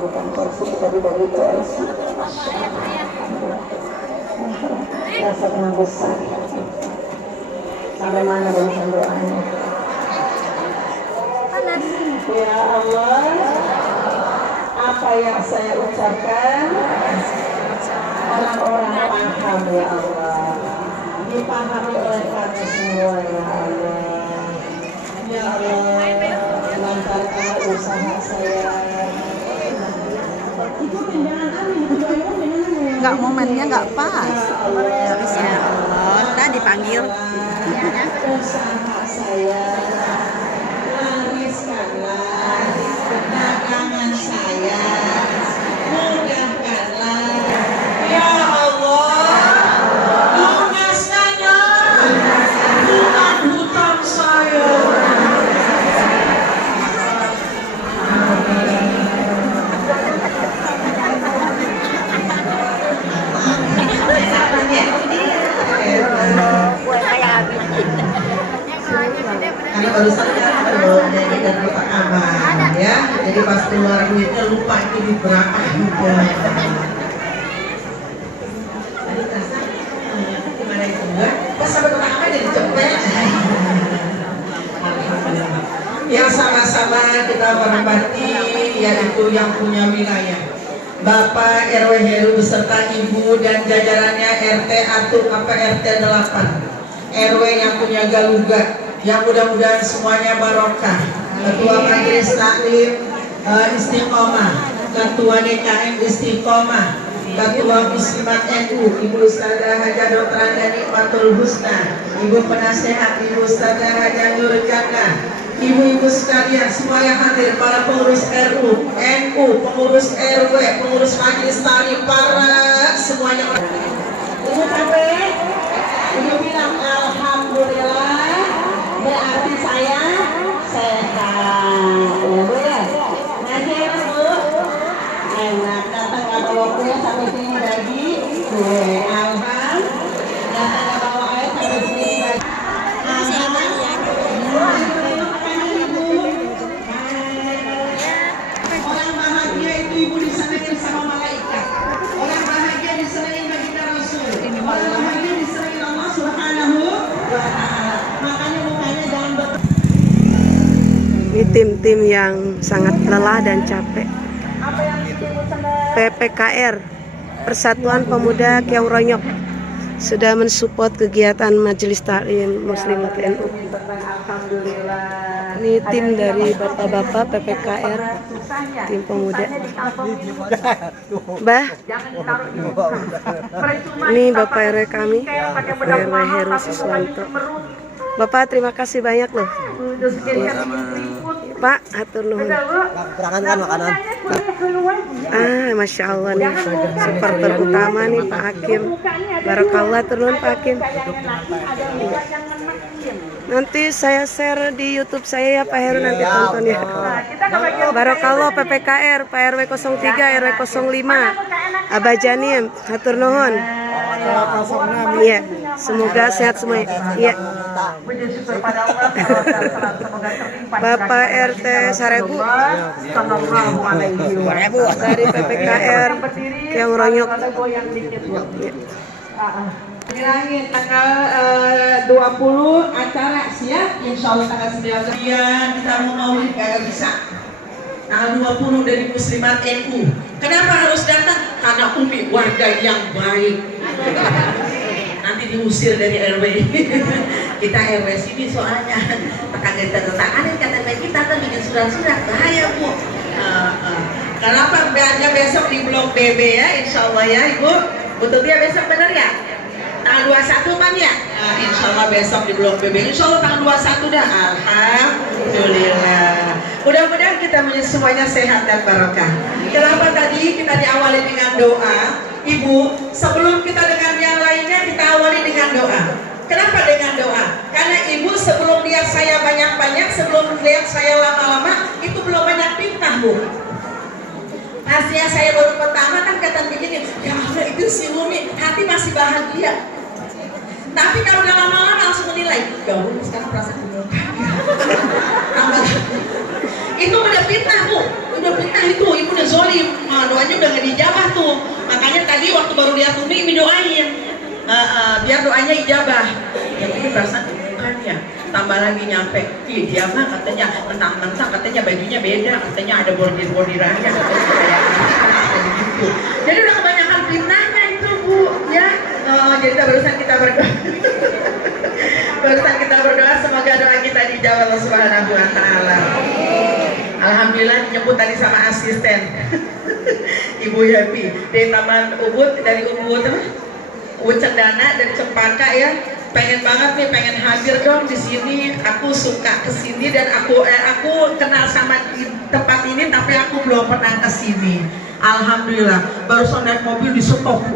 bukan kursi tadi dari koalisi. Rasa kenal besar. Sampai mana barisan doanya? Ya Allah, apa yang saya ucapkan orang-orang paham ya Allah, dipahami oleh kami semua ya Allah. Ya Allah, lancarkan usaha saya. Enggak, momennya enggak pas. Habisnya Allah, nah dipanggil. Usaha saya, lariskanlah dagangan saya, mudahkanlah ya Allah, lunaskannya hutang-hutang saya. Karena barusan kan jadi dan kotak aman ya, jadi pas keluar duitnya lupa itu di berapa juga. Tadi rasa gimana itu enggak? Pas sampai kotak aman jadi cepet. Yang sama-sama kita hormati yaitu yang punya wilayah, Bapak RW Heru beserta Ibu dan jajarannya RT Atuk RT 8, RW yang punya Galuga, yang mudah-mudahan semuanya barokah. Ketua Majelis Taklim Istiqomah, Ketua DKM Istiqomah, Ketua Muslimat NU Ibu Ustazah Haja Dr. Andani Fatul Husna, Ibu Penasehat Ibu Ustazah Haja Nur Jannah, ibu-ibu sekalian semua yang hadir, para pengurus RU, NU, pengurus RW, pengurus Majelis Taklim, para semuanya. Ibu capek? Ibu bilang alhamdulillah, berarti saya sehat. Ya Bu ya? Ngaji ya Bu? Enak, datang nggak bawa kue sampai sini lagi. Kue alham. Datang nggak bawa air sampai sini lagi. Orang bahagia itu Ibu disenangi sama malaikat. Orang bahagia disenangi baginda Rasul. Orang bahagia disenangi Allah Subhanahu wa Ta'ala. Makanya mukanya jangan Ini tim-tim yang sangat lelah dan capek. PPKR, Persatuan Pemuda Kiau Ronyok, sudah mensupport kegiatan Majelis Taklim Muslimat NU. Ini tim dari bapak-bapak PPKR, tim pemuda. Bah, ini Bapak RW kami, RW Heru Siswanto. Bapak terima kasih banyak loh. Pak, atur nuhun. Perangkan makanan. Masya Allah nih, supporter utama nih Pak Hakim. Barakallah turun Pak Hakim. Nanti saya share di YouTube saya ya Pak Heru, nanti tonton ya. Barakallah PPKR, Pak RW 03, RW 05, Abah Janim, atur nuhun. Iya, semoga sehat semua. Iya. Bapak RT Sarebu dari PPKR yang Ronyok. Bilangin tanggal 20 acara siap, insya Allah tanggal 19 kita mau maulid kagak bisa. Tanggal 20 dari Muslimat NU. Kenapa harus datang? Karena Umi warga yang baik. Nanti diusir dari RW. Kita RW sini soalnya tetangga kata kita kan bikin surat-surat bahaya Bu. Kenapa biarnya besok di blok BB ya, insya Allah ya Ibu. Betul dia besok bener ya? Tanggal 21 kan ya? Insya Allah besok di blok BB. Insya Allah tanggal 21 dah. Alhamdulillah. Mudah-mudahan kita semuanya sehat dan barokah. Kenapa tadi kita diawali dengan doa? Ibu, sebelum kita dengan yang lainnya kita awali dengan doa. Kenapa dengan doa? Karena ibu sebelum lihat saya banyak-banyak, sebelum lihat saya lama-lama, itu belum banyak fitnah Bu. Pastinya saya baru pertama kan kata begini, ya Allah itu si Umi, hati masih bahagia. Tapi kalau udah lama-lama langsung menilai, ya Allah sekarang perasaan belum. Itu udah fitnah Bu, udah fitnah itu, ibu udah zolim. biar doanya ijabah. Yang ini perasaan bukan ya. Tambah lagi nyampe, ih dia mah katanya mentang-mentang katanya bajunya beda, katanya ada bordir-bordirannya, katanya kayak gitu. Jadi udah kebanyakan fitnahnya itu Bu, ya. Jadi barusan kita berdoa. Barusan kita berdoa semoga doa kita dijawab Allah Subhanahu wa taala. Alhamdulillah nyebut tadi sama asisten. Ibu Happy dari Taman Ubud, dari Ubud Cendana, dari Cempaka ya. Pengen banget nih, pengen hadir dong di sini. Aku suka kesini dan aku kenal sama tempat ini, tapi aku belum pernah kesini. Alhamdulillah, barusan naik mobil di stop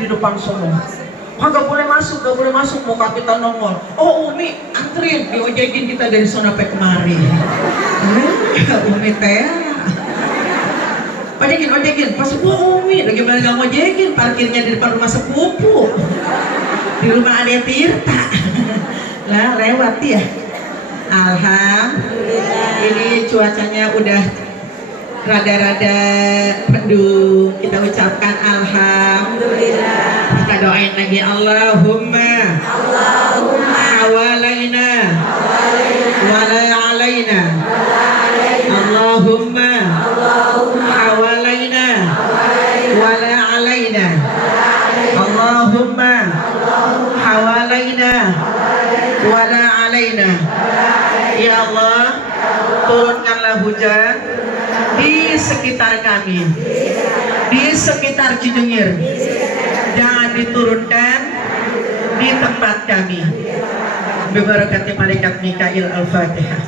di depan sono. Gak boleh masuk, muka kita nongol. Oh Umi, antrin, diojekin kita dari sono sampai kemari. Umi teh. Ojekin, pas Umi, bagaimana gak ngojekin, parkirnya di depan rumah sepupu. Di rumah Ade Tirta. Lah, lewat ya. Alhamdulillah. Ini cuacanya udah rada-rada mendung. Kita ucapkan alhamdulillah. Kita doain lagi Allahumma hawalaina wala alaina. Allahumma hawalaina wala alaina. Allahumma hawalaina wala alaina. Ya Allah, turunkanlah hujan di sekitar kami, di sekitar Cidengar. Jangan diturunkan di tempat kami. Bibarakati malaikat Mikail Al-Fatihah.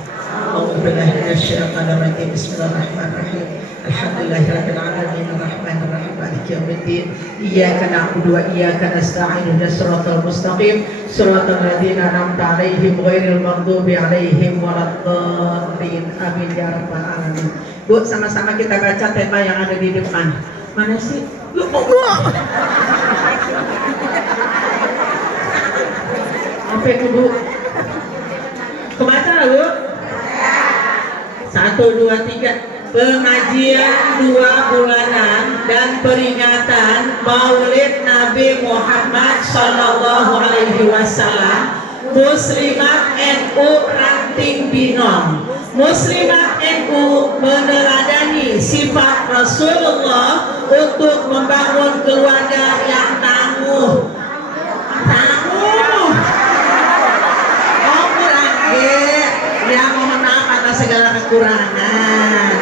A'udzubillahi minasyaitonir rajim. Bismillahirrahmanirrahim. Alhamdulillahirabbil alamin arrahmanir rahim maliki yaumiddin. Iyyaka na'budu wa iyyaka nasta'in ihdinas siratal mustaqim siratal ladzina an'amta 'alaihim ghairil maghdubi 'alaihim waladdallin. Amin ya rabbal alamin. Bu, sama-sama kita baca tema yang ada di depan. Mana sih? Lu kok apa itu Bu? Kebaca lah Bu? 1, 2, 3. Pengajian 2 bulanan dan peringatan Maulid Nabi Muhammad Sallallahu Alaihi Wasallam. Muslimat NU Ranting Binong. Muslimat NU meneladani sifat Rasulullah untuk membangun keluarga yang tangguh. Ya mohon maaf atas segala kekurangan.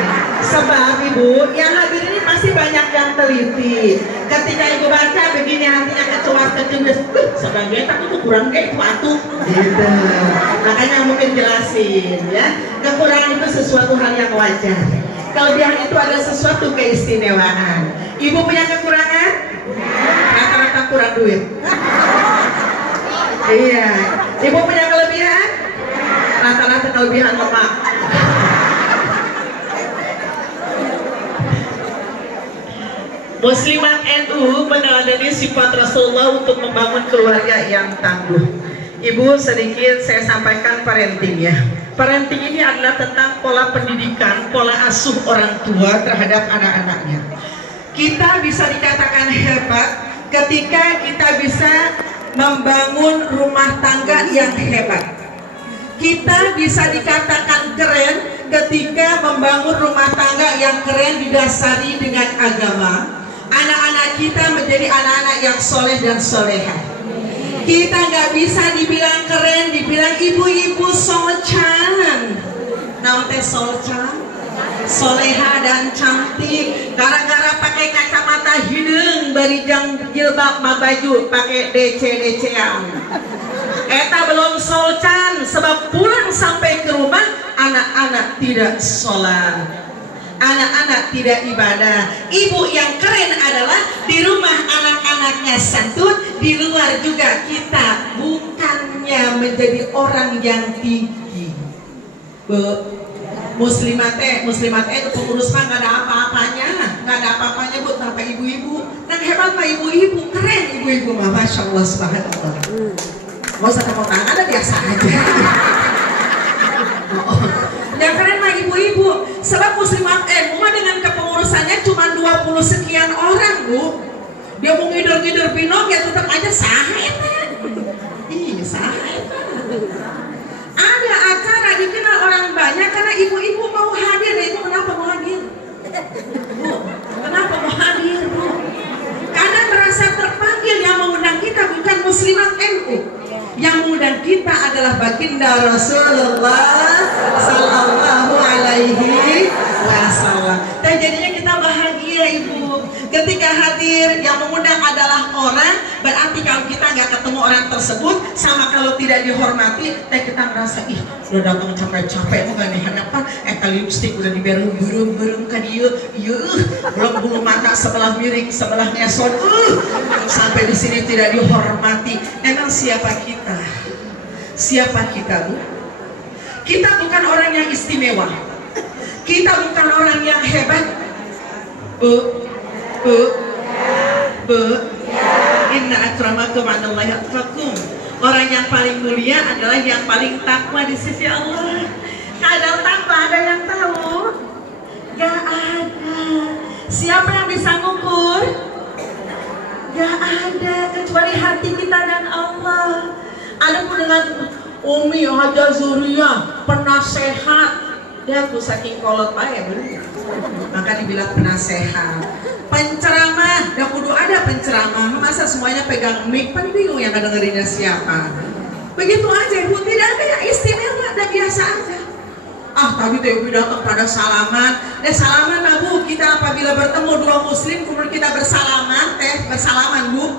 Sebab Ibu yang hadir ini pasti banyak yang teliti. Ketika Ibu baca begini hatinya kecuas kecubes, sebagai tak itu kurang batu gitu. Makanya mungkin jelasin ya, kekurangan itu sesuatu hal yang wajar. Kelebihan itu ada sesuatu keistimewaan. Ibu punya kekurangan? Rata-rata kurang duit. Iya. Ibu punya kelebihan? Rata-rata kelebihan lemak. Muslimat NU meneladani sifat Rasulullah untuk membangun keluarga yang tangguh. Ibu, sedikit saya sampaikan parenting ya. Parenting ini adalah tentang pola pendidikan, pola asuh orang tua terhadap anak-anaknya. Kita bisa dikatakan hebat ketika kita bisa membangun rumah tangga yang hebat. Kita bisa dikatakan keren ketika membangun rumah tangga yang keren didasari dengan agama. Anak-anak kita menjadi anak-anak yang soleh dan soleha. Kita nggak bisa dibilang keren, dibilang ibu-ibu solcan. Naon teh solcan? Soleha dan cantik. Gara-gara pakai kacamata hidung, barijang jilbab mah baju pakai DC-DC-an. Eta belum solcan, sebab pulang sampai ke rumah anak-anak tidak sholat, anak-anak tidak ibadah. Ibu yang keren adalah di rumah anak-anaknya santun, di luar juga kita bukannya menjadi orang yang tinggi. Muslimat itu pengurus mah nggak ada apa-apanya, Bu. Tanpa ibu-ibu, yang hebat mah ibu-ibu, keren ibu-ibu mah, masya Allah, subhanallah. Mau usah tepuk tangan, ada biasa aja. Yang keren mah ibu-ibu. Sebab Muslimat NU dengan kepengurusannya cuma 20 sekian orang, Bu. Dia mau ngide gider pinong ya tetap aja saha eta. Iya saha eta. Ada acara dikenal orang banyak karena ibu-ibu mau hadir. Ibu kenapa mau hadir? Bu, kenapa mau hadir, Bu? Karena merasa terpanggil. Yang mengundang kita bukan muslimat NU. Yang mengundang kita adalah baginda Rasulullah Sallallahu Alaihi Wasallam. Dan jadinya kita bahagia, Ibu. Ketika hadir, yang mengundang adalah orang. Berarti kalau kita nggak ketemu orang tersebut, sama kalau tidak dihormati, dan kita merasa ih, udah datang capek-capek, bukan di hadapan, lipstick udah diberung-berung kan belum bulu mata sebelah miring, sebelah ngesot, sampai di sini tidak dihormati. Emang siapa kita? Siapa kita, Bu? Kita bukan orang yang istimewa. Kita bukan orang yang hebat. Bu, inna akramakum indallahi atqakum. Orang yang paling mulia adalah yang paling takwa di sisi Allah. Kadang takwa ada yang tahu? Gak ada. Siapa yang bisa ngukur? Gak ada kecuali hati kita dan Allah. Adapun dengan Umi Haja Zuria, penasehat, dia tuh saking kolot ya bener. Maka dibilang penasehat. Penceramah, gak kudu ada penceramah. Masa semuanya pegang mic, kan bingung yang ngedengerinnya siapa. Begitu aja, Bu, tidak ada yang istimewa, ada biasa aja. Ah, tadi teh datang pada salaman. Salaman lah, Bu. Kita apabila bertemu dua muslim, kemudian kita bersalaman, bersalaman, Bu.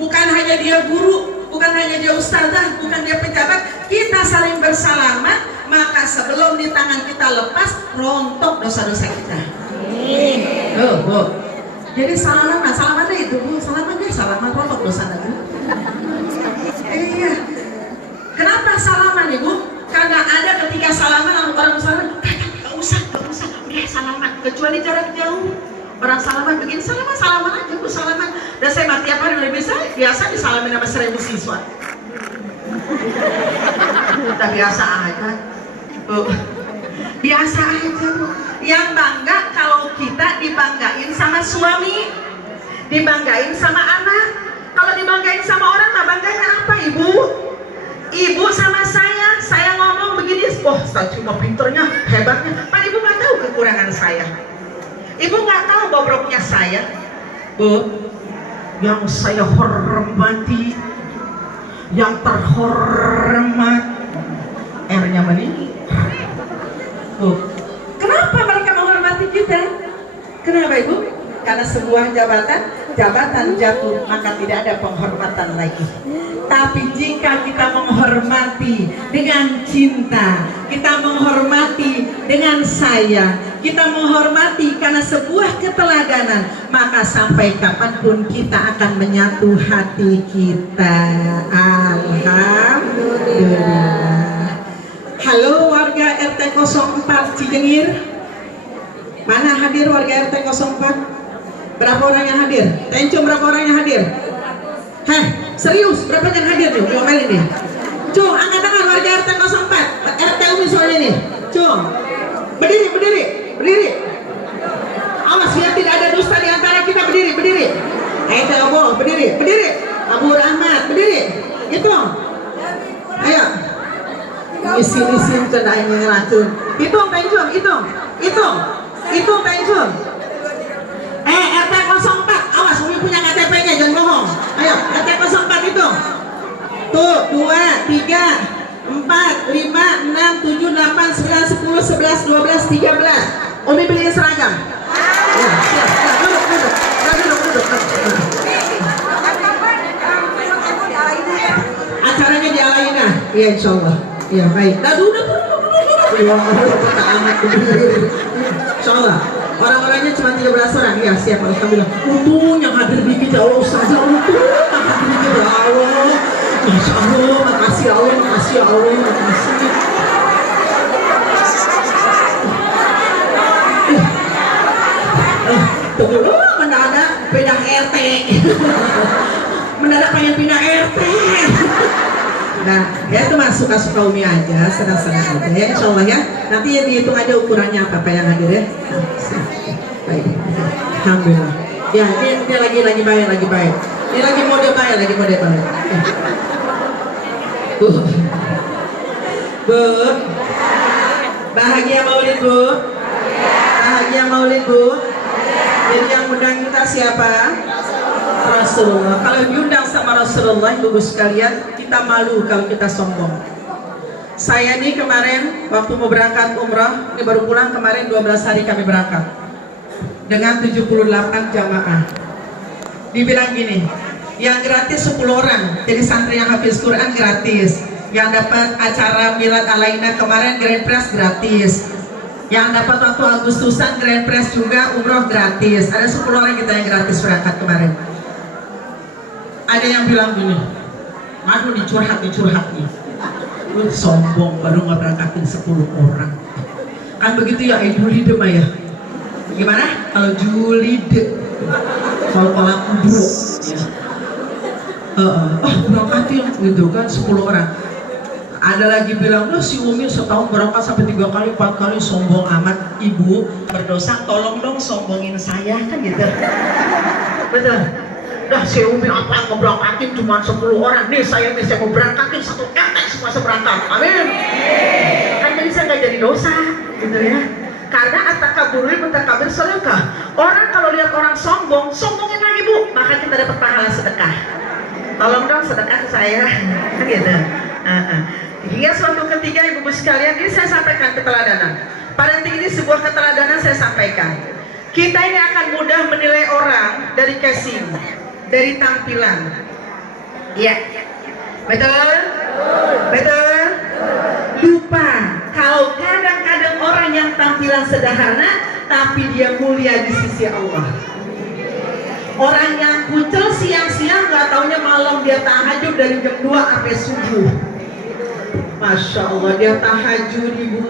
Bukan hanya dia guru, bukan hanya dia ustazah, bukan dia pejabat. Kita saling bersalaman, maka sebelum di tangan kita lepas, rontok dosa-dosa kita. Bu. Jadi salaman, nah salamannya itu, Bu. Salaman rontok dosa lagi. Iya. Kenapa salaman, Ibu? Karena ada ketika salaman, orang salaman, gak usah, udah salaman. Kecuali jarak jauh. Orang salaman begini, salaman aja, Bu, salaman. Dan saya mati tiap hari lebih biasa disalamin sama 1000 siswa. Udah biasa aja, Bu. Biasa aja, Bu. Yang bangga kalau kita dibanggain sama suami, dibanggain sama anak. Kalau dibanggain sama orang, mah bangganya apa, Ibu? Ibu sama saya ngomong begini, wah, saya cuma pinternya, hebatnya. Pak, Ibu nggak tahu kekurangan saya. Ibu nggak tahu bobroknya saya. Bu, yang saya hormati, yang terhormat, R-nya mana? Bu, kenapa mereka menghormati kita? Kenapa, Ibu? Karena sebuah jabatan jatuh, maka tidak ada penghormatan lagi. Tapi jika kita menghormati dengan cinta, kita menghormati dengan sayang, kita menghormati karena sebuah keteladanan, maka sampai kapanpun kita akan menyatu hati kita. Alhamdulillah. Halo warga RT 04 Cijengir. Mana hadir warga RT 04? Berapa orang yang hadir? Tencung, berapa orang yang hadir? Heh, serius, berapa yang hadir nih? Diomelin nih. Cung, angkat tangan warga RT 04 RT Umi soalnya nih. Cung, berdiri. Awas biar tidak ada dusta di antara kita. Berdiri. Obo, berdiri. Abu Rahmat, berdiri. Itu. Ayo. Isin cendainnya racun. Hitung, Tencung. RT 04, awas, Umi punya KTP-nya, jangan bohong. Ayo, RT 04 itu. Tuh, 2, 3, 4, 5, 6, 7, 8, 9, 10, 11, 12, 13. Umi beliin seragam. Ya, siap. Duduk. Acaranya di Alaina. Iya, insya Allah. Iya, baik. Duduk. Ya, amat. Insya Allah. Orang-orangnya cuma 13 orang, ya siap, alhamdulillah. Untung yang hadir dikit, ya Allah, ustazah, untung yang hadir dikit, ya Allah. Masya Allah, makasih Allah. Tunggu, mendadak pindah RT. Mendadak pengen pindah RT. Nah, ya itu mah suka-suka Umi aja, senang-senang aja ya, insya Allah ya. Nanti ya dihitung aja ukurannya apa yang hadir ya. Baik, alhamdulillah. Ya, dia lagi baik. Ini lagi mode bayar, lagi mode bayar. Bu, Bu, bahagia Maulid Bu, bahagia Maulid Bu. Jadi yang undang kita siapa? Rasulullah. Kalau diundang sama Rasulullah, ibu sekalian, kita malu kalau kita sombong. Saya nih kemarin waktu mau berangkat umrah, ini baru pulang kemarin 12 hari kami berangkat dengan 78 jamaah. Dibilang gini, yang gratis 10 orang, jadi santri yang hafiz Quran gratis, yang dapat acara Milad Alaina kemarin Grand Press gratis, yang dapat waktu Agustusan Grand Press juga umroh gratis. Ada 10 orang kita yang gratis berangkat kemarin. Ada yang bilang gini, aduh dicurhat nih, lu sombong baru nggak berangkatin 10 orang. Kan begitu ya, Julide mah ya. Gimana? Kalau Julide, kalau kolak bro, berangkatin gitu kan 10 orang. Ada lagi bilang, loh si Umi setahun berangkat sampai 3 kali 4 kali, sombong amat. Ibu berdosa, tolong dong sombongin saya kan gitu. Betul. Dah si Umi apa ngeberangkatin cuma 10 orang. Nih saya mau berangkatin 1 RT semua seberangkat. Amin. Kan jadi saya nggak jadi dosa gitu ya. Karena at-takabbur mutakabir sedekah. Orang kalau lihat orang sombong, sombongin lagi Bu, maka kita dapat pahala sedekah. Tolong dong sedekah ke saya, gitu. Hingga suatu ketika ibu-ibu sekalian, ini saya sampaikan keteladanan. Parenting ini sebuah keteladanan saya sampaikan. Kita ini akan mudah menilai orang dari casing, dari tampilan. Iya, betul, betul. Lupa kalau kadang-kadang orang yang tampilan sederhana tapi dia mulia di sisi Allah. Orang yang kucel siang-siang gak taunya malam dia tahajud dari jam 2 sampai subuh. Masya Allah dia tahajud ibu.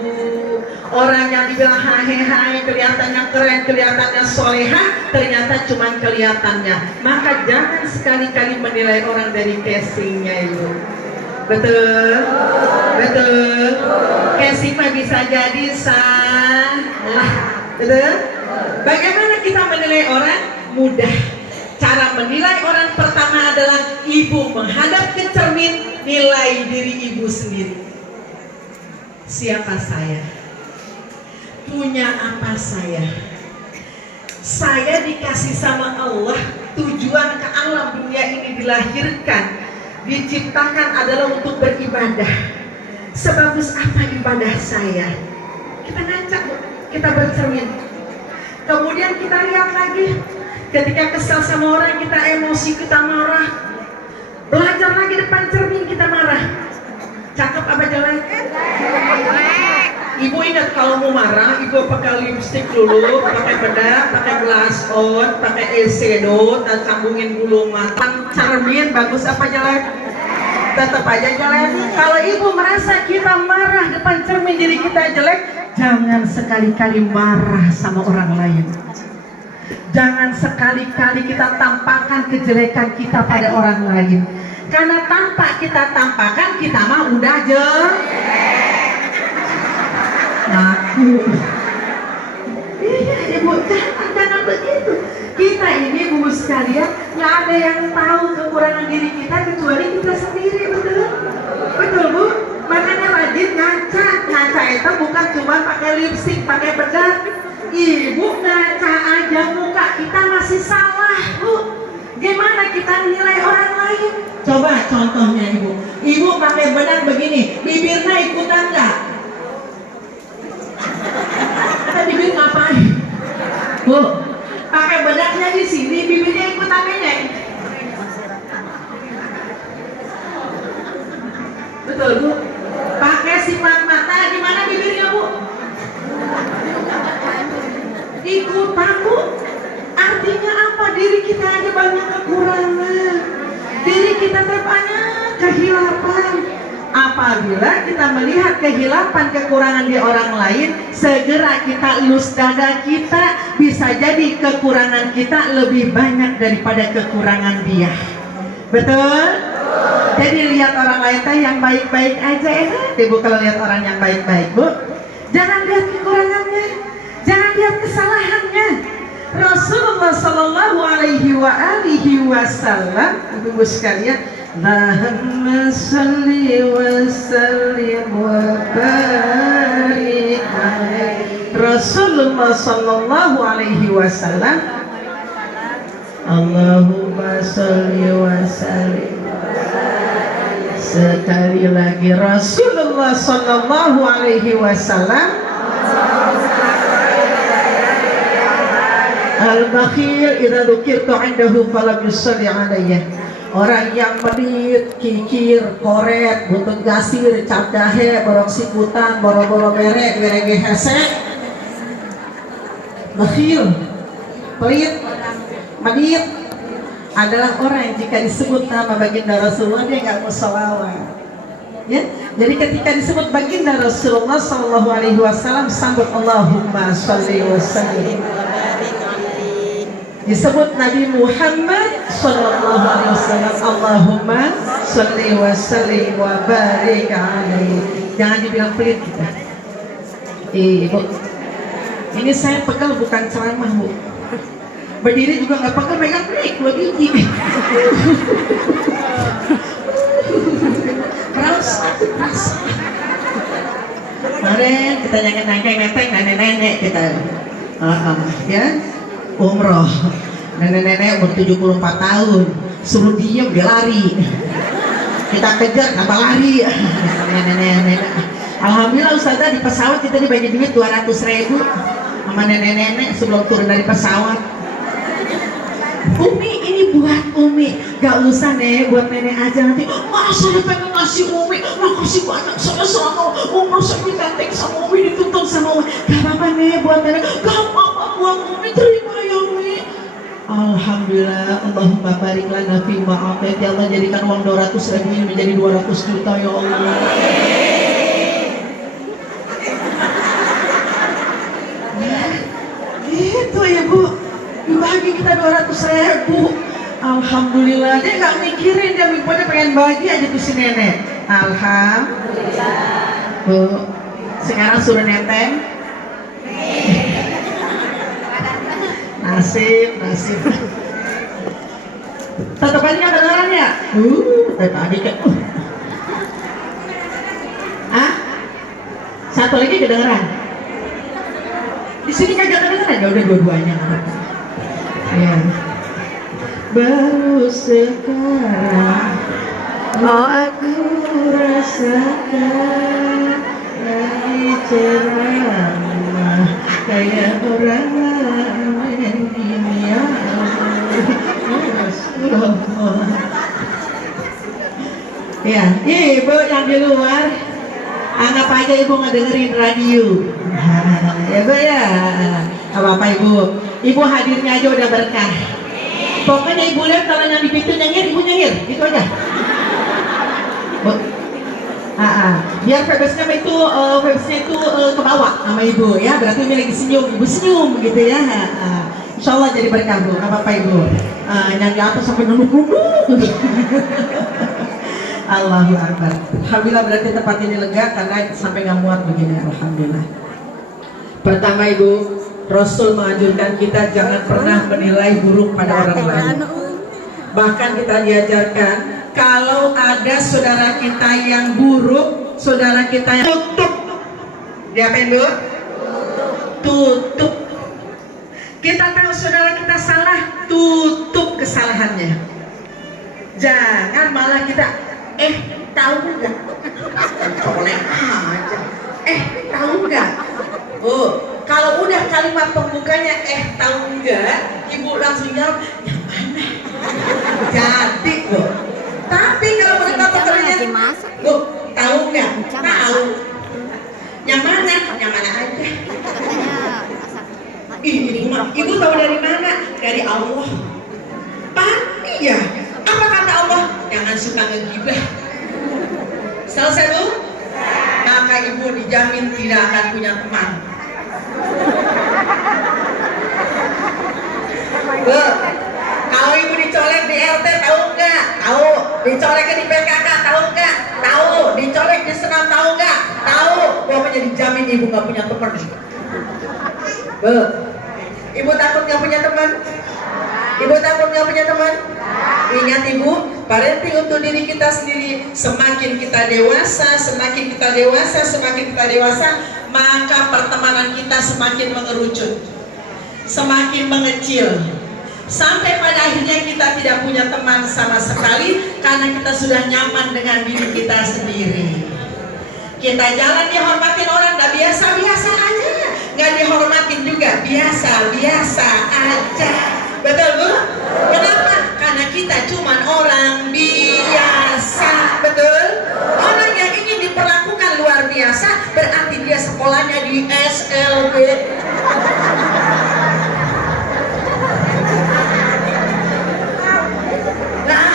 Orang yang dibilang hai kelihatannya keren, kelihatannya soleha, ternyata cuma kelihatannya. Maka jangan sekali-kali menilai orang dari casingnya ibu. Betul, betul. Casing mah bisa jadi salah, betul. Bagaimana kita menilai orang? Mudah. Cara menilai orang pertama adalah ibu menghadap ke cermin, nilai diri ibu sendiri. Siapa saya? Punya apa saya? Saya dikasih sama Allah, tujuan ke alam dunia ini dilahirkan, diciptakan adalah untuk beribadah. Sebagus apa ibadah saya? Kita ngaca, kita bercermin. Kemudian kita lihat lagi, ketika kesal sama orang kita emosi, kita marah. Belajar lagi depan cermin kita marah. Cakep apa jelek? Ibu ingat kalau mau marah, ibu pakai lipstick dulu, pakai bedak, pakai blush on, pakai eyeshadow, dan sambungin bulu mata. Cermin bagus apa jelek? Tetap aja jelek. Kalau ibu merasa kita marah depan cermin diri kita jelek, jangan sekali-kali marah sama orang lain. Jangan sekali-kali kita tampakkan kejelekan kita pada orang lain. Karena tanpa kita tampakkan, kita mah udah jelek. Iya ibu, jangan begitu. Kita ini ibu sekalian, nggak ada yang tahu kekurangan diri kita kecuali kita sendiri, betul? Betul Bu? Makanya rajin ngaca. Ngaca itu bukan cuma pakai lipstick, pakai bedak. Ibu ngaca aja muka kita masih salah Bu. Gimana kita nilai orang lain? Coba contohnya ibu. Ibu pakai bedak begini, bibirnya ikutan nggak? Bibir ngapain? Bu, pakai bedaknya di sini, bibirnya ikutan nenek. Betul Bu. Pakai sipak mata, gimana bibirnya Bu? Ikutan Bu. Artinya apa? Diri kita aja banyak kekurangan. Diri kita banyak kehilapan. Apabila kita melihat kehilapan kekurangan di orang lain, segera kita elus dada kita. Bisa jadi kekurangan kita lebih banyak daripada kekurangan dia. Betul? Jadi lihat orang lain yang baik-baik aja enak. Ibu kalau lihat orang yang baik-baik Bu, jangan lihat kekurangannya, jangan lihat kesalahannya. Rasulullah sallallahu alaihi wa alihi wasallam, ibu sekalian, Allahumma shalli wa sallim wa barik alaihi. Rasulullah sallallahu alaihi wasallam, Allahumma shalli wa sallim. Sekali lagi, Rasulullah sallallahu alaihi wasallam, al-bakhil idza dzukirtu 'indahu falam yusalli 'alayya. Orang yang pelit, kikir, koret, buntut gasir, cap jahe, borok sikutan, boro-boro berek, berege hesek, bakhil, pelit, medit adalah orang yang jika disebut nama baginda Rasulullah dia nggak mau sholawat. Ya, jadi ketika disebut baginda Rasulullah Sallallahu Alaihi Wasallam sambut Allahumma sholli wa sallim. Disebut Nabi Muhammad Sallallahu Alaihi Wasallam, Allahumma sholli wa sallim wa barik alaihi. Jangan dibilang pelit kita. Ibu, ini saya pegal bukan ceramah, Bu. Berdiri juga nggak pegal, megang mic 2 biji. Kemarin kita nyanyi-nyanyi nenek-nenek kita, ya umroh, nenek-nenek umur 74 tahun, suruh diem dia lari, kita kejar nambah lari, nenek-nenek. Alhamdulillah Ustazah di pesawat kita dibagi duit 200.000 sama nenek-nenek sebelum turun dari pesawat. Umi, ini buat Umi, gak usah nih buat nenek aja nanti. Masa dia pengen ngasih Umi, makasih banyak, saya selama umroh saya diganteng sama Umi, dituntun sama Umi. Gak apa-apa nih buat nenek, gak apa-apa buat Umi, terima ya Umi. Alhamdulillah, Allahumma barik lana fi ma'afet. Ya Allah, jadikan uang 200.000 ini menjadi 200 juta ya Allah. Gitu ya Bu, dibagi kita 200.000. Alhamdulillah, dia nggak mikirin, dia mikirnya pengen bagi aja tuh si nenek. Alhamdulillah. Bu, sekarang suruh neteng. Nasib. Tetap aja nggak kedengeran ya? Tadi kan. Satu lagi kedengeran. Di sini kagak kedengeran, ya udah dua-duanya. Ya. Baru sekarang aku rasakan lagi ceramah kayak orang lain ini ya Allah. Ya, ibu yang di luar anggap aja ibu ngedengerin radio. Ya Bu ya, apa-apa ibu hadirnya aja udah berkah. Pokoknya ibu lihat kalau yang di pintu nyengir, ibu nyengir, gitu aja. Bu, biar vibesnya itu ke bawah sama ibu ya, berarti ibu lagi senyum, ibu senyum gitu ya. Insya Allah jadi berkah Bu, nggak apa-apa ibu. Yang di atas sampai nunduk-nunduk. Allahu Akbar. Alhamdulillah, berarti tempat ini lega karena sampai nggak muat begini. Alhamdulillah. Pertama ibu, Rasul menganjurkan kita jangan pernah menilai buruk pada orang lain. Bahkan kita diajarkan kalau ada saudara kita yang buruk, saudara kita yang tutup. Diapain Bu? Tutup. Kita tahu saudara kita salah, tutup kesalahannya. Jangan malah kita tahu nggak? Colek aja. Tahu nggak? Kalau udah kalimat pembukanya tahu nggak, ibu langsung jawab yang mana? Jadi Bu. Tapi kalau mereka pekerjanya, Bu, tahu nggak? Tahu. Yang mana? Yang mana aja? Ibu tahu dari mana? Dari Allah. Pasti ya. Apa kata Allah? Jangan suka ngegibah. Selesai Bu? Maka ibu dijamin tidak akan punya teman. Bu, kalau ibu dicolek di RT tahu nggak? Tahu. Dicolek di PKK tahu nggak? Tahu. Dicolek di senam tahu nggak? Tahu. Pokoknya dijamin ibu nggak punya teman. Bu, Ibu takut nggak punya teman? Ibu takut nggak punya teman? Ingat ibu, parenting untuk diri kita sendiri. Semakin kita dewasa, maka pertemanan kita semakin mengerucut, semakin mengecil, sampai pada akhirnya kita tidak punya teman sama sekali karena kita sudah nyaman dengan diri kita sendiri. Kita jalan dihormatin orang, nggak biasa-biasa aja, nggak dihormatin juga biasa-biasa aja. Betul bu? Kenapa? Karena kita cuman orang biasa, betul? Orang yang ingin diperlakukan luar biasa berarti dia sekolahnya di SLB. Nah,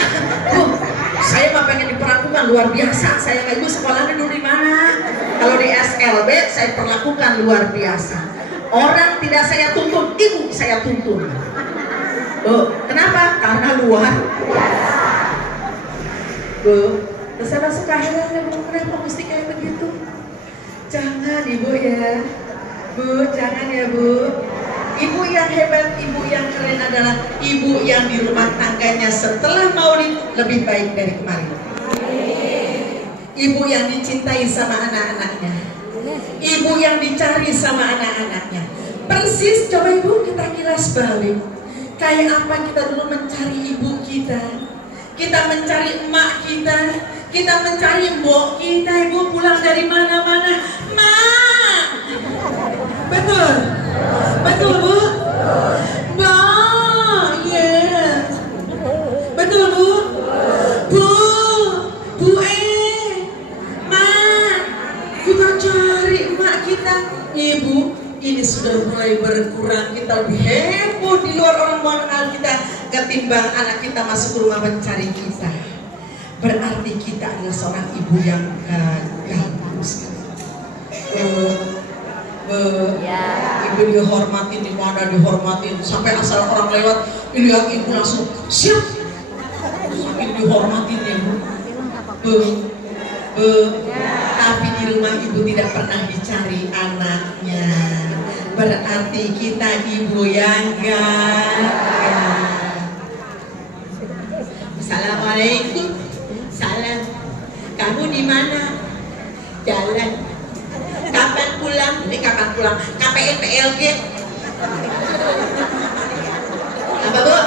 saya mah pengen diperlakukan luar biasa. Saya ibu sekolahnya dulu di mana? Kalau di SLB saya perlakukan luar biasa. Orang tidak saya tuntun, ibu saya tuntun. Bu, kenapa? Karena luar biasa. Bu, saya suka heran, bu, kenapa mesti kayak begitu? Jangan ibu ya, bu, jangan ya bu. Ibu yang hebat, ibu yang keren adalah ibu yang di rumah tangganya setelah maulid lebih baik dari kemarin. Ibu yang dicintai sama anak-anaknya, ibu yang dicari sama anak-anaknya. Persis, coba ibu kita kilas balik. Kayak apa kita dulu mencari ibu kita, kita mencari emak kita mencari mbok kita, ibu pulang dari mana-mana, mak, betul, betul bu, mbak, yes, betul bu, mak, kita cari emak kita, ibu. Ini sudah mulai berkurang, kita lebih heboh di luar orang mengenal kita ketimbang anak kita masuk ke rumah mencari kita. Berarti kita adalah seorang ibu yang gagal. Ibu dihormatin di mana dihormatin, sampai asal orang lewat ini lihat ibu langsung siap, saking dihormatin ya bu. Tapi di rumah ibu tidak pernah dicari anaknya. Berarti kita ibu yang gagal. Assalamualaikum. Salam. Kamu di mana? Jalan. Kapan pulang? Ini kapan pulang? KPN PLG. Apa bu?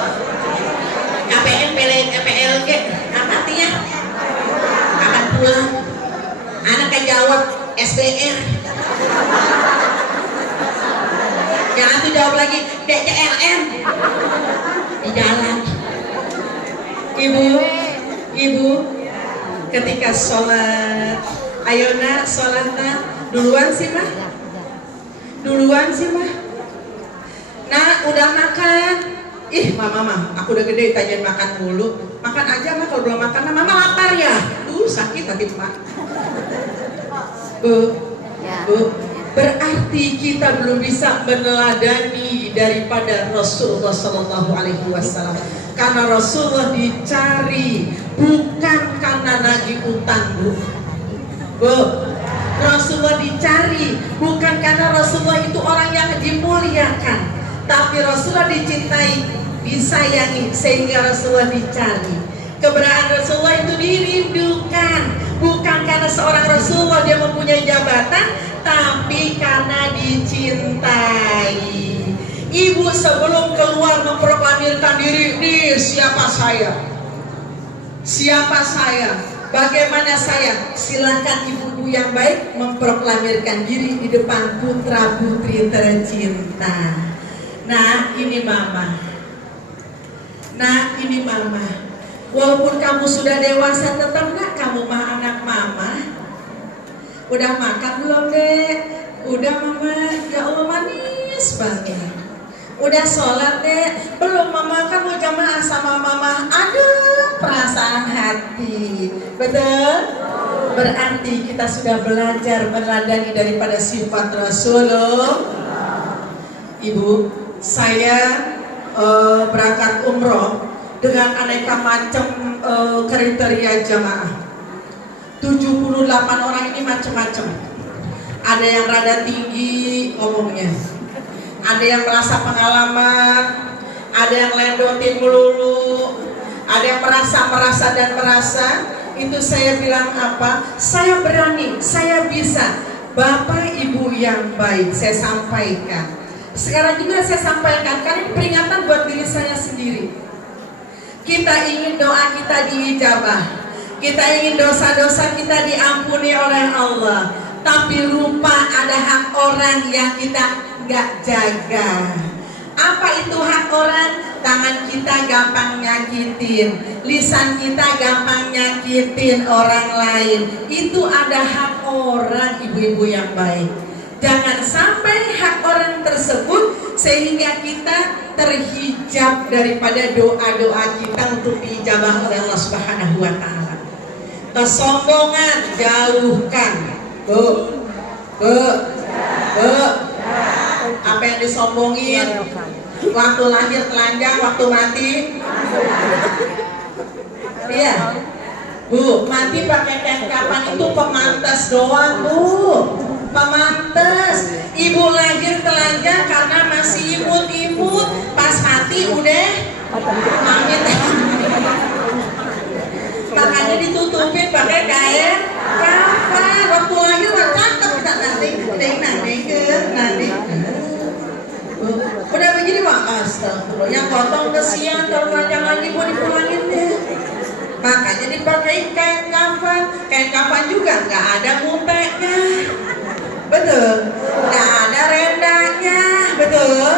KPN PLG. Apa artinya? Kapan pulang? Anak kan jawab SBR. Yang aku jawab lagi DCLM. Di jalan. Ibu, ketika sholat, ayo nak sholat nak, duluan sih mah. Nak udah makan. Ih mama, aku udah gede tanyain makan mulu. Makan aja mah, kalau belum makan mama lapar ya. Sakit hati mak. Bu, berarti kita belum bisa meneladani daripada Rasulullah Shallallahu Alaihi Wasallam. Karena Rasulullah dicari bukan karena nagih utang bu. Rasulullah dicari bukan karena Rasulullah itu orang yang dimuliakan, tapi Rasulullah dicintai, disayangi, sehingga Rasulullah dicari. Keberadaan Rasulullah itu dirindukan, bukan karena seorang Rasulullah dia mempunyai jabatan, tapi karena dicintai. Ibu sebelum keluar memproklamirkan diri, nih siapa saya? Siapa saya? Bagaimana saya? Silakan ibu-ibu yang baik memproklamirkan diri di depan putra putri tercinta. Nah ini mama. Walaupun kamu sudah dewasa, tetap nak kamu mah anak mama. Udah makan belum dek? Udah mama, ya Allah manis banget. Udah sholat dek? Belum mama, kamu jamaah sama mama. Aduh, perasaan hati. Betul? Berarti kita sudah belajar meneladani daripada sifat Rasulullah. Ibu, saya berangkat umroh dengan aneka macam kriteria jamaah. 78 orang ini macam-macam. Ada yang rada tinggi ngomongnya, ada yang merasa pengalaman, ada yang lendotin melulu, ada yang merasa dan merasa. Itu saya bilang apa? Saya berani, saya bisa. Bapak Ibu yang baik, saya sampaikan. Sekarang juga saya sampaikan, karena ini peringatan buat diri saya sendiri. Kita ingin doa kita diijabah, kita ingin dosa-dosa kita diampuni oleh Allah, tapi lupa ada hak orang yang kita nggak jaga. Apa itu hak orang? Tangan kita gampang nyakitin, lisan kita gampang nyakitin orang lain. Itu ada hak orang, ibu-ibu yang baik. Jangan sampai hak orang tersebut sehingga kita terhijab daripada doa-doa kita untuk diijabah oleh Allah Subhanahu wa taala. Kesombongan jauhkan. Bu. Apa yang disombongin? Waktu lahir telanjang, waktu mati. Iya. Bu, mati pakai kain kapan itu pemantas doang, Bu. Pemantas. Ibu lahir telanjang karena masih imut-imut. Pas mati udah amit. Makanya ditutupin pakai kain kapan. Waktu lahir cakep kita nanti udah begini Pak, astagfirullah. Yang potong kesian, kalau panjang lagi mau dipulangin deh. Makanya dipakai kain kafan. Kain kafan juga nggak ada muteknya, betul. Nggak ada rendahnya, betul.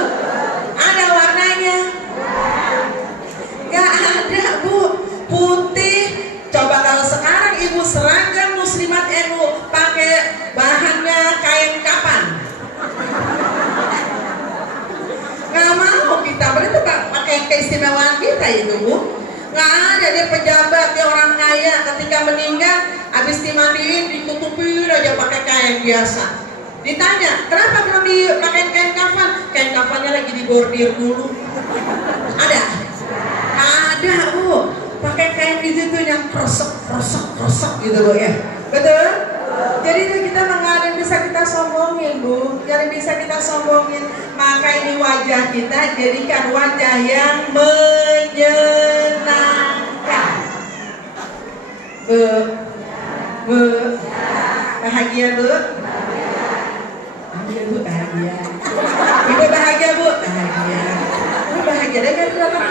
Ada warnanya? Nggak ada, Bu. Putih. Coba kalau sekarang ibu seragam muslimat NU pakai bahannya kain kapan? Nggak mau kita, berarti pakai keistimewaan kita itu, Bu. Nggak ada, dia pejabat, dia orang kaya, ketika meninggal habis dimandiin ditutupin aja pakai kain biasa. Ditanya, kenapa belum dipakai kain kafan? Kain kafannya lagi dibordir dulu. Ada? Ada, Bu. Pakai kain itu tuh yang krosok gitu loh ya. Betul? Jadi kita nggak ada yang bisa kita sombongin, Bu. Yang bisa kita sombongin. Maka ini wajah kita jadikan wajah yang menyenangkan. Bu, bahagia, Bu. Bahagia, Bu, bahagia. Ibu bahagia, Bu, bahagia. Ibu bahagia dengan berapa?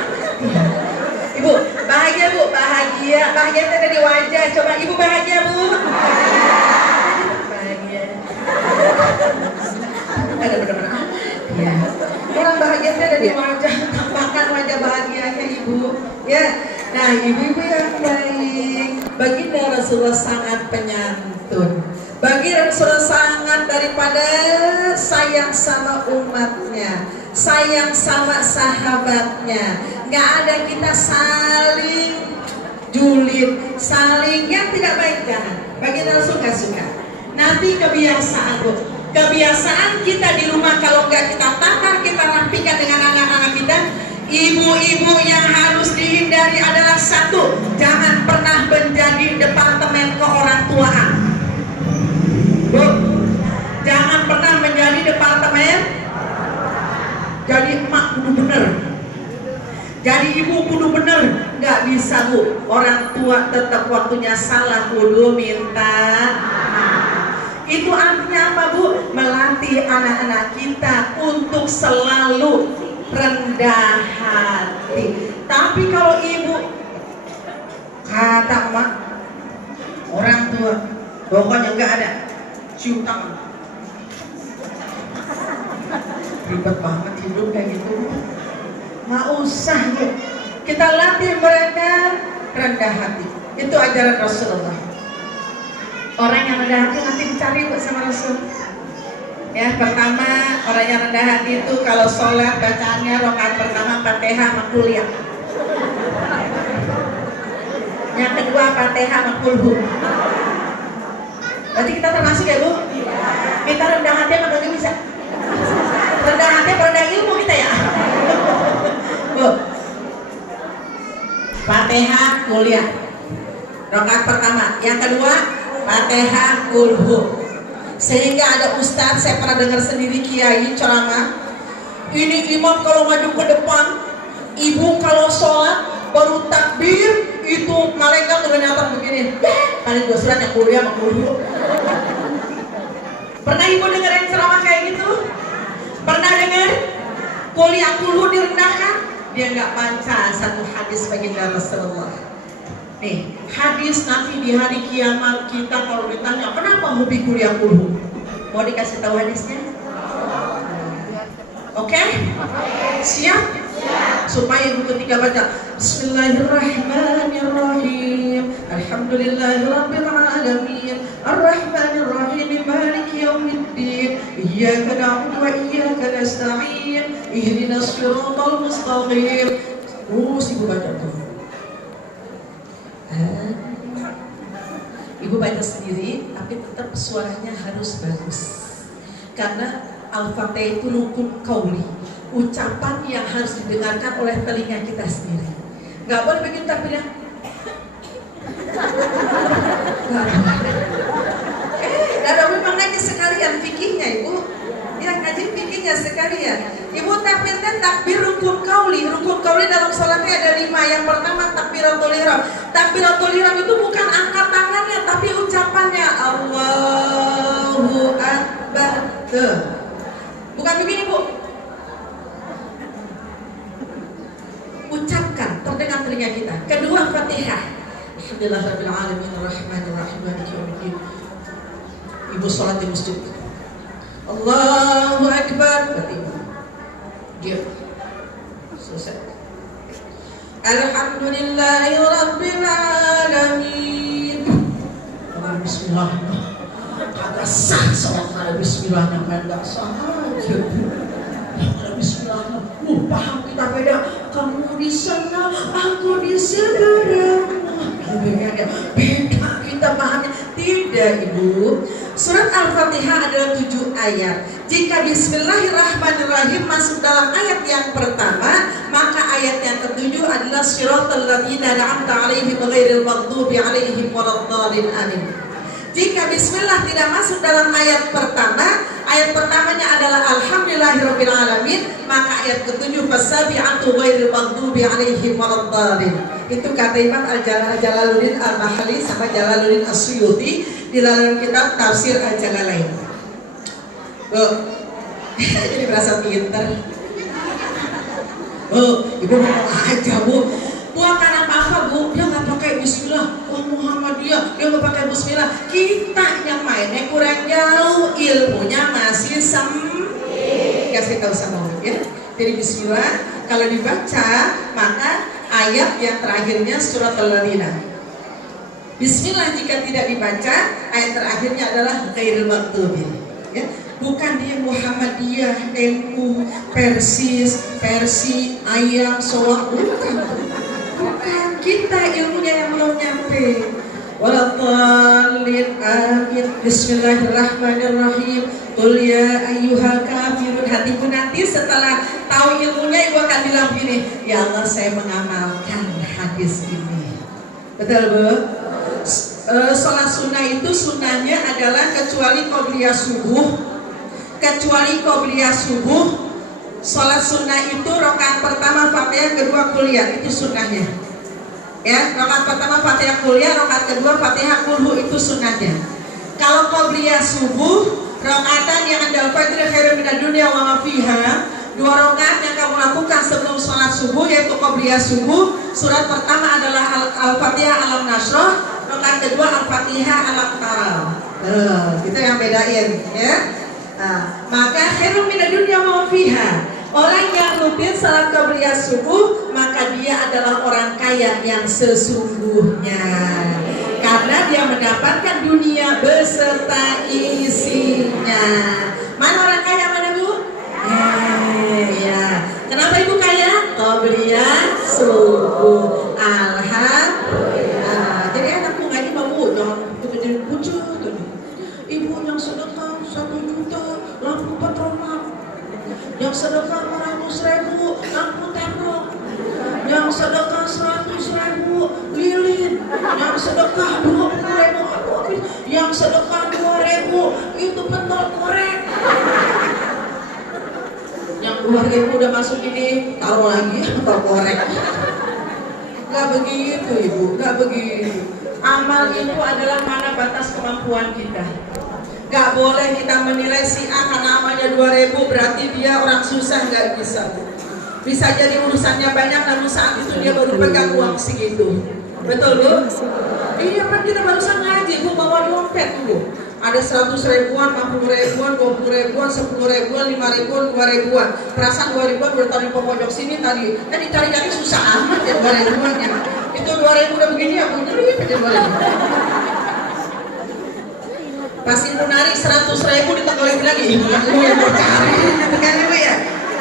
Ibu bahagia, Bu, bahagia. Bahagia itu ada di wajah. Coba ibu bahagia, Bu. Bahagia. Ada benar-benar. Ya. Orang bahagia itu ada di wajah. Tampakkan wajah bahagianya ibu. Ya. Nah, ibu-ibu yang baik. Baginda Rasulullah sangat penyantun. Bagi Rasulullah sangat daripada sayang sama umatnya, sayang sama sahabatnya. Nggak ada kita saling julid, saling yang tidak baik, jangan. Baginda Rasul nggak suka. Nanti kebiasaan, Bu. Kebiasaan kita di rumah kalau nggak kita takar, kita rapikan dengan anak-anak kita. Ibu-ibu yang harus dihindari adalah satu, jangan pernah menjadi departemen keorangtuaan. Bu, jangan pernah menjadi departemen. Jadi emak kudu bener, jadi ibu kudu bener. Nggak bisa, Bu. Orang tua tetap waktunya salah kudu minta. Itu artinya apa, Bu? Melatih anak-anak kita untuk selalu rendah hati. Tapi kalau ibu kata emak, orang tua pokoknya nggak ada cium tangan. Ribet banget hidup kayak gitu. Nggak usah, Bu. Kita latih mereka rendah hati. Itu ajaran Rasulullah. Orang yang rendah hati nanti dicari, Bu, sama Rasul. Ya, pertama orang yang rendah hati itu kalau sholat bacaannya rakaat pertama Fatihah sama kuliah. Yang kedua Fatihah sama kulhu. Berarti kita termasuk ya, Bu? Kita rendah hati apa nggak bisa? Rendah hati apa rendah ilmu kita ya? Bu, Fatihah kuliah rakaat pertama. Yang kedua Fatihah kulhu. Sehingga ada ustadz, saya pernah dengar sendiri kiai ceramah, Ini imam kalau maju ke depan, ibu kalau sholat baru takbir, itu malaikat udah nyata begini. Paling 2 surat yang kuliah sama kuliah. Pernah ibu dengerin ceramah kayak gitu? Pernah dengar? Kuliah kulhu direndahkan? Dia nggak baca satu hadis baginda Rasulullah. Nih, hadis nanti di hari kiamat kita kalau ditanya kenapa hobi kuliah kulhu? Mau dikasih tahu hadisnya? Oke? Siap? Supaya ibu ketika baca Bismillahirrahmanirrahim, Alhamdulillahirabbil alamin, Arrahmanirrahim, Maliki yaumiddin, Iyyaka na'budu wa iyyaka nasta'in, Ihdinas siratal mustaqim. Terus ibu baca tuh. Ibu baca sendiri, tapi tetap suaranya harus bagus. Karena Al-Fatihah itu rukun qauli, ucapan yang harus didengarkan oleh telinga kita sendiri. Gak boleh bikin takbirnya. Ada memang ngaji sekalian fikihnya ibu. Ya ngaji fikihnya sekalian. Ibu takbirnya takbir rukun qauli. Rukun qauli dalam salatnya ada 5. Yang pertama takbiratul ihram. Takbiratul ihram itu bukan angkat tangannya, tapi ucapannya Allahu Akbar. Bukan begini bu. Ucapkan, terdengar telinga kita. Kedua Fatihah. Alhamdulillahirabbil alamin, arrahmanirrahim, maliki yaumiddin. Ibu sholat di masjid. Allahu Akbar. Dia selesai. Alhamdulillahirabbil alamin. Bismillah. Agak sah sholat ada bismillahnya, agak sah. Bismillah. Paham kita beda. Kamu di sana, aku di sana. Beda kita pahamnya. Tidak ibu. Surat Al-Fatihah adalah 7 ayat. Jika Bismillahirrahmanirrahim masuk dalam ayat yang pertama, maka ayat yang ke-7 adalah Shiratal ladzina an'amta 'alaihim ghairil maghdubi 'alaihim waladdallin. Amin. Jika Bismillah tidak masuk dalam ayat pertama, ayat pertamanya adalah Alhamdulillahirabbil alamin, maka ayat ke-7 fasabi'atu ghairil maghdubi 'alaihim waladdallin. Itu kata Imam Jalaluddin Al-Mahalli sama Jalaluddin As-Suyuti di dalam kitab Tafsir Al-Jalalain. Jadi berasa pinter. Ibu mau aja bu. Bukan apa-apa bu, dia nggak pakai Bismillah. Muhammadiyah, dia nggak pakai Bismillah. Kita yang mainnya kurang jauh, ilmunya masih kasih tahu sama bu ya. Jadi Bismillah kalau dibaca maka ayat yang terakhirnya surat Al-Ladzina. Bismillah jika tidak dibaca, ayat terakhirnya adalah ghairil maghdubi. Ya. Bukan dia Muhammadiyah, NU, Persis, Persi, Ayam, Soak, bukan. Bukan, kita ilmunya yang belum nyampe. Waladdallin. Amin. Bismillahirrahmanirrahim. Qul ya ayyuhal kafirun. Hatiku nanti setelah tahu ilmunya ibu akan bilang gini, ya Allah saya mengamalkan hadis ini. Betul bu? Sholat sunnah itu sunnahnya adalah kecuali qobliyah subuh. Kecuali qobliyah subuh, sholat sunnah itu rakaat pertama Fatihah, kedua kuliah, itu sunnahnya. Ya, rakaat pertama Fatihah kuliah, rakaat kedua Fatihah kulhu, itu sunnahnya. Kalau qobliyah subuh, rakaatan yang Anda fajr khairun minad dunya wa ma fiha, 2 rakaat yang kamu lakukan sebelum sholat subuh yaitu qobliyah subuh. Surat pertama adalah Al-Fatihah Alam Nashrah, rakaat kedua Al-Fatihah Alam Taral. Kita yang bedain ya. Maka khairun minad dunya wa ma fiha. Orang yang rutin salat qobliyah subuh, maka dia adalah orang kaya yang sesungguhnya. Karena dia mendapatkan dunia beserta isinya. Mana orang kaya mana bu? Ya. Kenapa ibu kaya? Qobliyah subuh. Alhamdulillah. Jadi enak bu ngaji mau bu, jangan jadi pucuk. Ibu yang sedekah 1 juta, lampu petromak. Yang sedekah 100.000, lampu tembok. Yang sedekah 100.000, lilin. Yang sedekah 20.000, yang sedekah 2.000, itu pentol korek. Yang keluarga ibu udah masuk ini, taruh lagi, taruh korek. Gak begitu ibu, gak begitu. Amal itu adalah mana batas kemampuan kita. Gak boleh kita menilai si A karena amalnya 2000 berarti dia orang susah, gak bisa. Bisa jadi urusannya banyak namun saat itu dia baru pegang uang segitu. Betul bu? Iya kan kita barusan ngaji bu, bawa dompet bu. Ada 100 ribuan, 50 ribuan, 20 ribuan, 10 ribuan, 5 ribuan, 2 ribuan. Perasaan 2 ribuan udah taruh di pojok sini tadi. Dicari-cari susah amat ya 2 ribuannya. Itu 2 ribu udah begini ya bu, nyeri aja 2 ribu. Pas ibu narik 100 ribu ditekelin lagi, bukan lu yang mau cari, gitu kan ibu ya.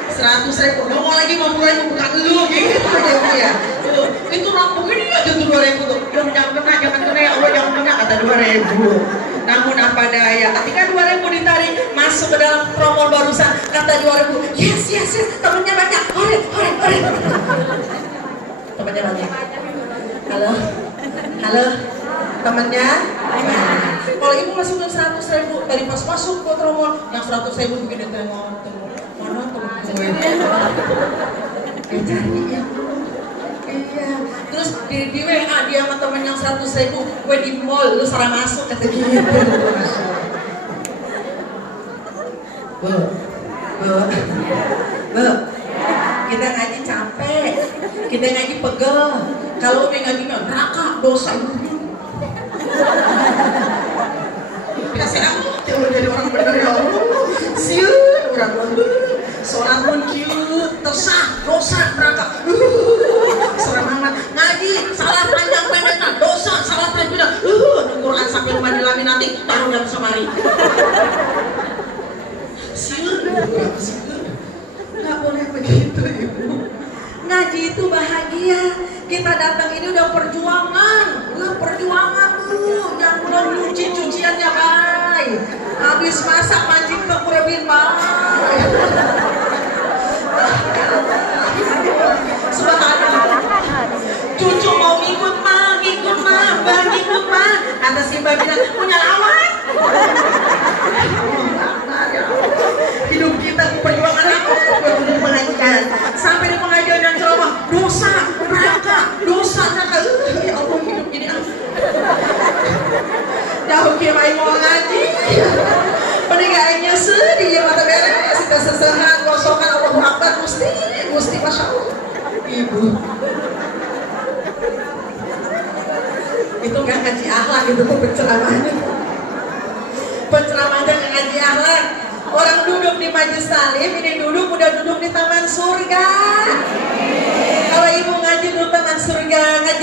100 ribu, mau lagi 50 ribu, bukan lu gitu aja ibu ya. Tuh, itu lampu ini aja tuh 2 ribu tuh. Jangan kena ya Allah, jangan kena kata 2 ribu. Namun apa daya, ketika 2000 ditarik masuk ke dalam tromol barusan kata 2000, yes, temennya banyak, ore. Temennya banyak. Halo, temennya. Kalau ibu masukin 100 ribu dari pas masuk ke tromol, yang 100 ribu begini tengok, mana temen gue? Cari ya. Iya, terus di WA dia sama temen yang 100 ribu, gue di mall, lu salah masuk kata gitu. Bu, kita ngaji capek, kita ngaji pegel. Kalau udah ngaji neraka, dosa itu. Kasih aku, jangan jadi orang bener ya Allah. Siun, orang bener. Sholat pun ciut, tersah, dosa neraka. Serem amat. Ngaji, salah panjang pendeknya, dosa, salah tajwidnya. Quran sampai rumah dilaminati, taruh dalam semari. Siun, nggak boleh begitu ibu. Ngaji itu bahagia. Kita datang ini udah perjuangan, jangan belum nyuci cuciannya baik. Habis masak mancing ke kurabin baik. Subhanallah. Cucu mau ikut mah. Kata si Mbak bilang punya lawan. Hidup kita perjuangan apa? Pengajian. Sampai di pengajian dan ceramah dosa neraka. Ya Allah hidup ini jauh kiai mau ngaji. Peninggalannya sedih ya mata beres. Kita sesengat gosokan Allahu Akbar Gusti Masya Allah. Ibu itu gak ngaji akhlak, itu tuh penceramahnya gak ngaji akhlak. Orang duduk di majelis salim, ini udah duduk di taman surga.